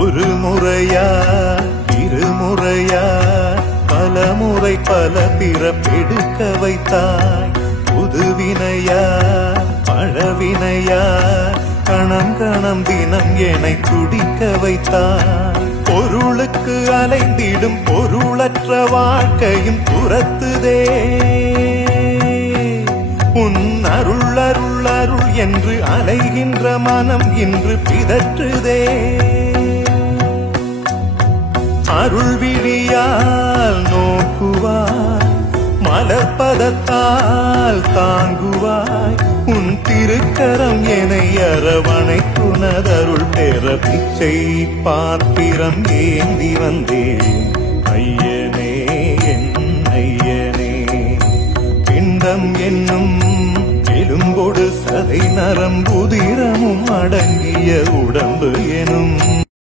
ஒரு முறையா இருமுறையா பல முறை பல பிறப்பெடுக்க வைத்தாய். புதுவினையா பழவினையா கணம் கணம் தினம் என்னை துடிக்க வைத்தாய். பொருளுக்கு அலைந்திடும் பொருளற்ற வாழ்க்கையும் துரத்துதே. உன் அருள் அருள் அருள் என்று அலைகின்ற மனம் இன்று பிதற்றுதே. அருள் விழியால் நோக்குவாய், மலர்பதத்தால் தாங்குவாய். உன் திருக்கரம் என்னை அரவணைத்துணதருள் பெற பிச்சை பாத்திரம் ஏந்தி வந்தேன். ஐயனே என் ஐயனே, பிண்டம் என்னும் எலும்பொடு சதை நரம்புதிரமும் அடங்கிய உடம்பு எனும்